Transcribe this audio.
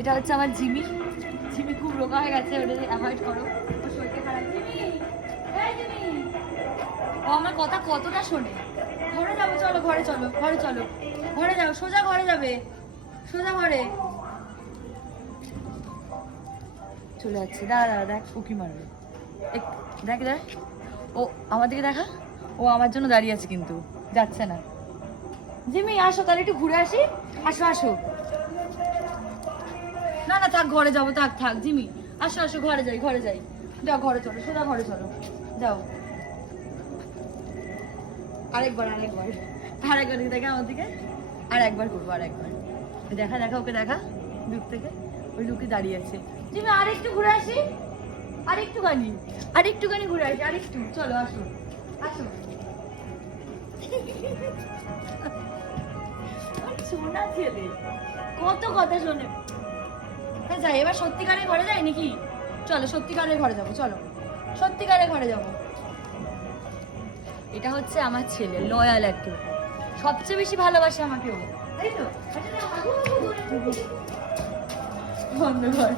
এটা হচ্ছে আমার জিমি। জিমি খুব রোগা হয়ে গেছে, ওটা অ্যাভয়েড করো, ওর শরীরটা খারাপ। জিমি, এই জিমি, ও আমার কথা কতটা শোনে। ঘরে যাবো, চলো ঘরে চলো, ঘরে চলো, ঘরে যাও, সোজা ঘরে যাবে, সোজা ঘরে চলে যাচ্ছে। দাঁড়া দাঁড়া, দেখ উকি মারবে, দেখ দেখ, ও আমার দিকে দেখা, ও আমার জন্য দাঁড়িয়ে আছে কিন্তু যাচ্ছে না। জিমি আসো তাহলে একটু ঘুরে আসি, আসো আসো। না না থাক, ঘরে যাবো, থাক থাক জিমি, আসো আসো ঘরে যাই, ঘরে যাই, যাও ঘরে চলো, সোজা ঘরে চলো, যাও। আরেকবার আরেকবার আরেকবার দিকে দেখা আমার দিকে, আর একবার করবো, আর একবার দেখা দেখা, ওকে দেখা দূর থেকে, ওই লুকে দাঁড়িয়ে আছে। জিমি আর একটু ঘুরে আসি, আরেকটুখানি ঘুরে আসি, আরেকটু, চলো আসো আসো। শোনা ছেলে, কত কথা শোনে। যাই এবার সত্যিকারের ঘরে যাই নাকি? চলো সত্যিকারের ঘরে যাবো, চলো সত্যিকারের ঘরে যাবো। এটা হচ্ছে আমার ছেলে, লয়াল একটু, সবচেয়ে বেশি ভালোবাসে আমাকে ও, তাই তো? বন্ধ কর।